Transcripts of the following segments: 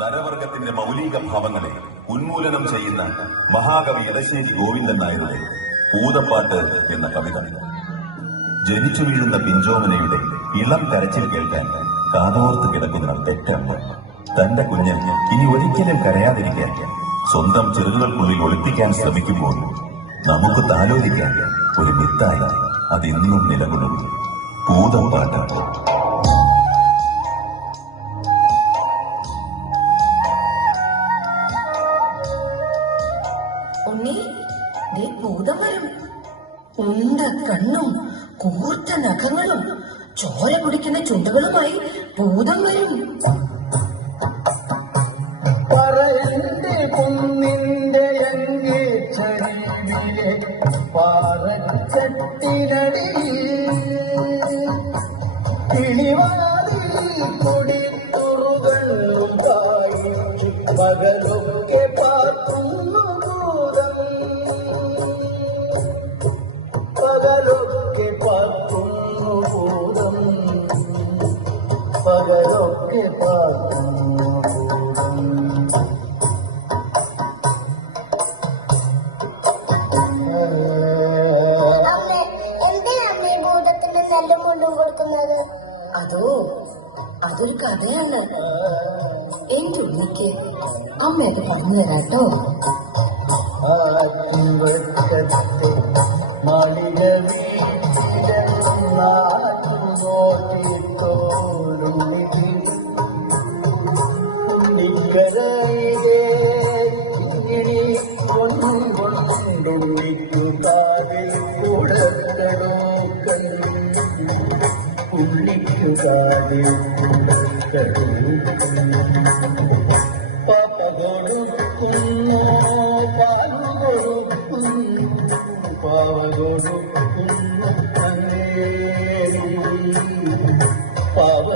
നരവർഗത്തിന്റെ മൗലിക ഭാവങ്ങളെ ഉന്മൂലനം ചെയ്യുന്ന മഹാകവി എടശ്ശേരി ഗോവിന്ദൻ നായരുടെ പൂതപ്പാട്ട് എന്ന കവിത. ജനിച്ചു വീഴുന്ന പിഞ്ചോമനയുടെ ഇളം കരച്ചിൽ കേൾക്കാൻ കാതോർത്ത് കിടക്കുന്ന പെറ്റമ്മ തന്റെ കുഞ്ഞ് ഇനി ഒരിക്കലും കരയാതിരിക്കാൻ സ്വന്തം ചെറുകൾക്കുള്ളിൽ ഒളിപ്പിക്കാൻ ശ്രമിക്കുമ്പോൾ നമുക്ക് താലോലിക്കാൻ ഒരു മിത്തായ അതിന്നും നിലകൊള്ളുന്നു. പൂതപ്പാട്ട്. ഭൂതം വരും. ഉണ്ട കണ്ണും കൂർത്ത നഖങ്ങളും ചോര കുടിക്കുന്ന ചുണ്ടുകളുമായി ഭൂതം വരും. പറയന്റെ കുന്നിന്റെ അംഗീച്ചടിയിലെ പാറച്ചട്ടിനടിയിൽ കിളിവാതിൽ കൊടിത്തുറുകളും കായിച്ചു പകലൊക്കെ പാർക്കുന്നു ഭൂതം. പകലൊക്കെ പാർക്കുന്നു ഭൂതം. പകലൊക്കെ പാർക്കുന്നു ഭൂതം. അതൊരു കഥയാണ്. എന്റെ ഉണ്ണിക്ക് അമ്മയൊക്കെ പറഞ്ഞു തരാട്ടോ. മാളിക കൊണ്ടുണ്ണിക്കു താവിൽ കൂടത്തടോ ഉള്ളിക്കു താവിൽ പാപ്പ കൊടുക്കുന്നു പാല് കൊടുക്കുന്നു പാവ കൊടുക്കുന്നു പാവ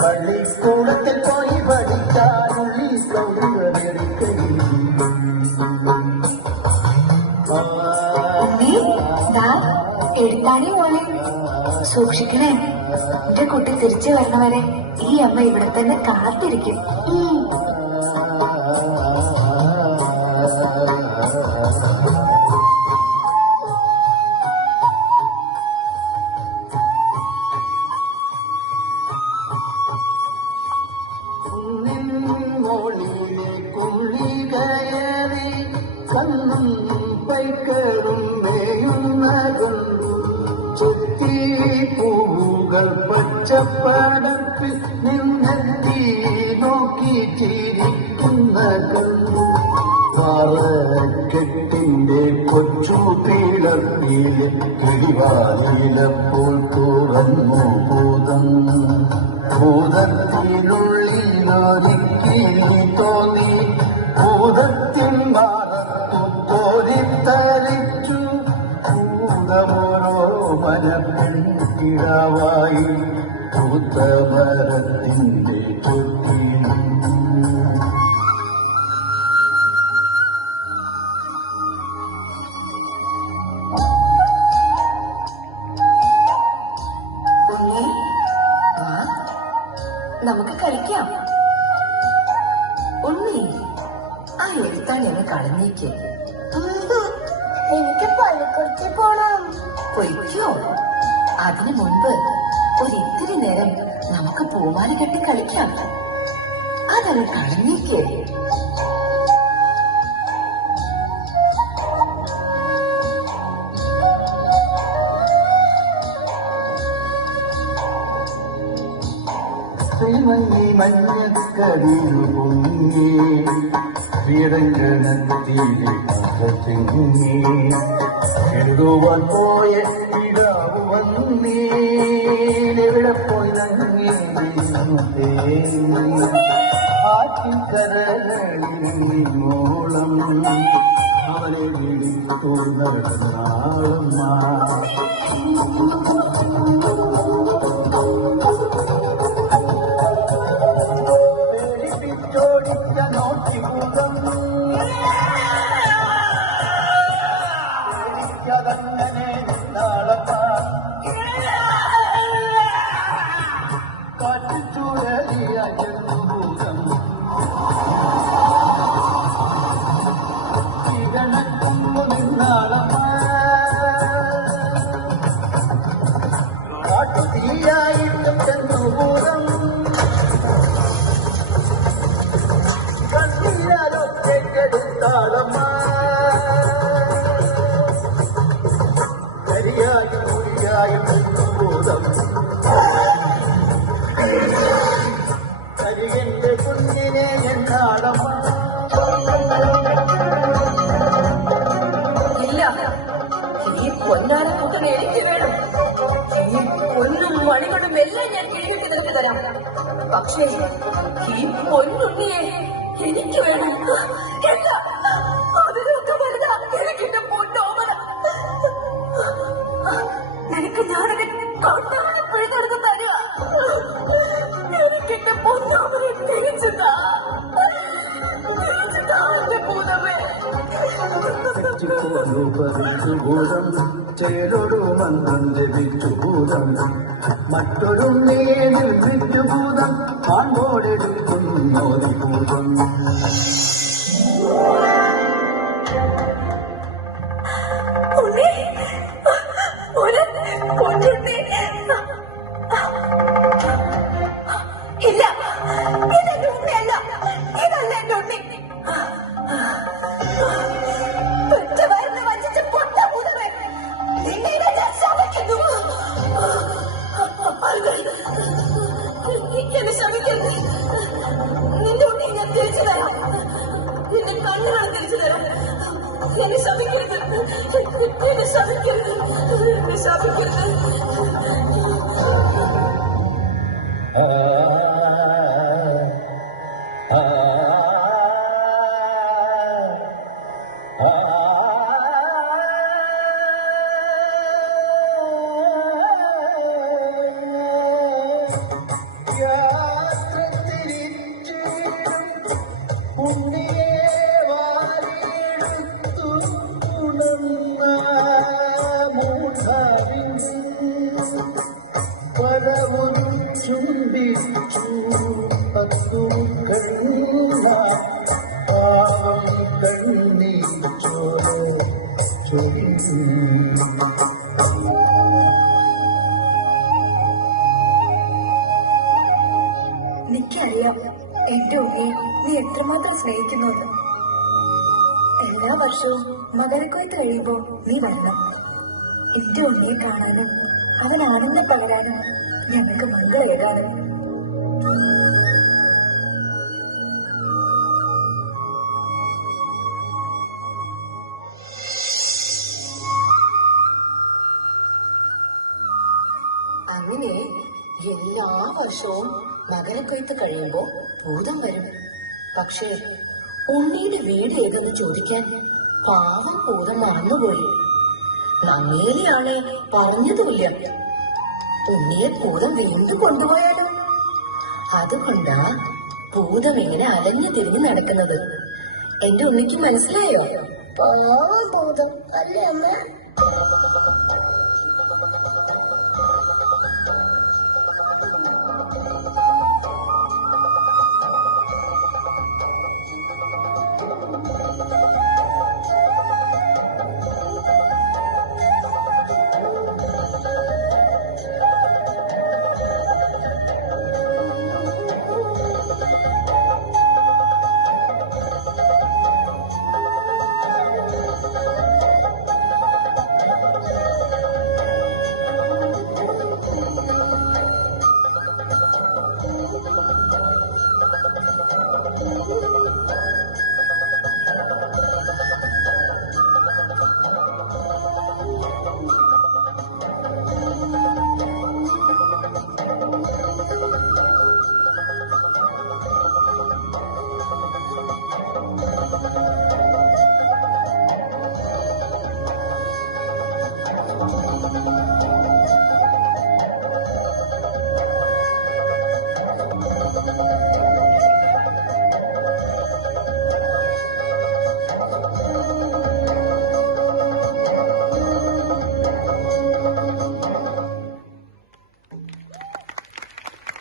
പള്ളിക്കൂടത്തിൽ പോയി പഠിക്കാനുള്ളിൽ എഴുത്താണി പോലെ സൂക്ഷിക്കണേ. എന്റെ കുട്ടി തിരിച്ചു വരണവരെ ഈ അമ്മ ഇവിടെ തന്നെ കാത്തിരിക്കും. കണ്ണും പൈക്കറും മേയുന്നതും ചെത്തി പൂവുകൾ പച്ചപ്പടപ്പിൽ നിന്നെത്തി നോക്കി ചിരിക്കുന്ന കണ്ണു പാറക്കെട്ടിന്റെ കൊച്ചു പിളർപ്പില് കിളിവാലിലപ്പോൾ തുറന്നു ഭൂതം. ഭൂതത്തിനുള്ളിലൊരുക്കി തോന്നി ഭൂതത്തിൻ മാറത്തു കോരിത്തരിച്ചു ഭൂതമോരോ മനപ്പെൺകിടാവായി ഭൂതമരത്തിന്റെ ചുറ്റിലും. നമുക്ക് കളിക്കാം. ഉണ്ണി, ആ എഴുത്താണിനെ കളഞ്ഞേക്ക്. എനിക്ക് പള്ളിക്കുടത്തിൽ പോണം. പൊയ്ക്കോ. അതിനു മുൻപ് ഒരിത്തിരി നേരം നമുക്ക് പൂമാല കെട്ടി കളിക്കാം. അതങ്ങ് കളഞ്ഞേക്ക്. മഞ്ഞക്കടിയിൽ പൊങ്ങി വീരങ്കണത്തിലെ കഥ എഴുതുവാൻ പോയ ഇടാവ് വന്നീ എവിടെ പോയി ആറ്റിക്കരകളിലോളം അവരെ വിളിച്ചു നടന്നാളമ്മ. പേടിപ്പിച്ചോടിച്ച നോട്ടിഭൂതം പേടിച്ചതങ്ങനെ നിന്നാളമ്മ. കാറ്റുചൂരലിയ ജന്മഭൂതം ഇരണക്കുമ്പു നിന്നാളമ്മ. കാട്ടുതീയായിട്ടും ജന്മഭൂതം കണ്ണിയാലൊക്കെടുത്താളമ്മ. കരിയായും കുടിയായും ജന്മഭൂതം കരികന്റെ കുഞ്ഞിനെ എന്നാളമ്മ. ഇല്ല, ഈ പൊന്നാരക്കൂട്ടനെ എനിക്ക് വേണം. ഈ പൊന്നും മണികളും എല്ലാം ഞാൻ കിഴിയിട്ട് നിനക്ക് തരാം. പക്ഷേ ഈ പൊന്നുണ്ണിയെ എനിക്ക് വേണം. എന്താ അതിനൊക്കെ വലുതാ എനിക്കെന്റെ പൊന്നോമന. നിനക്ക് ഞാനൊക്കെ കൊണ്ടാണ് പിഴുതെടുത്ത് തരുക. എനിക്കെന്റെ പൊന്നോമനെ തിരിച്ചുതാ. എന്റെ പൂതമേ. ഭൂതം ചേലൊരു മന്ത്രം ജപിച്ചു ഭൂതം മറ്റൊരു നിർമ്മിച്ചു ഭൂതം പാണ്ടോടെടുക്കുന്നൊരു ഭൂതം. ഉണ്ണി, ഒരു പൊന്നുണ്ണി. ഇല്ല, ഇതെന്റെ ഉണ്ണിയല്ല. ഇതല്ല എന്റെ ഉണ്ണി. പെറ്റവയറിനെ വഞ്ചിച്ച് പൊട്ട ഭൂതമേ, നിന്നെ ഞാൻ ശപിക്കുന്നു. എന്നെ ശപിക്കരുത്. നിന്റെ ഉണ്ണിയെ ഞാൻ തിരിച്ചു തരാം. നിന്റെ കണ്ണുകൾ തിരിച്ചു തരാം. എന്നെ ശപിക്കരുത്. എന്നെ ശപിക്കരുത്. എന്നെ ശപിക്കരുത്. ചുംബിച്ചു പത്തു പാവം കണ്ണീർ ചൊരിഞ്ഞു. എനിക്കറിയാം എന്റെ ഉണ്ണിയെ നീ എത്രമാത്രം സ്നേഹിക്കുന്നുണ്ട്. എല്ലാ വർഷവും മകരക്കൊയ്ത്ത് കഴിയുമ്പോ നീ വരണം. എന്റെ ഉണ്ണിയെ കാണാനും അവൻ ആനന്ദം പകരാനും ഞങ്ങൾക്ക് മംഗളേകാനും. അങ്ങനെ എല്ലാ വർഷവും മകരക്കൊയ്ത്ത് കഴിയുമ്പോ ഭൂതം വരും. പക്ഷേ ഉണ്ണിയുടെ വീട് ഏതെന്ന് ചോദിക്കാൻ പാവം ഭൂതം മറന്നുപോയി. നങ്ങേലിയാണെ പറഞ്ഞതുമില്ല. ഉണ്ണിയെ ഭൂതം വീണ്ടും കൊണ്ടുപോയാലോ? അതുകൊണ്ടാ ഭൂതം ഇങ്ങനെ അലഞ്ഞു തിരിഞ്ഞു നടക്കുന്നത്. എന്റെ ഉണ്ണിക്ക് മനസ്സിലായോ? പാവം ഭൂതം അല്ലേ അമ്മ?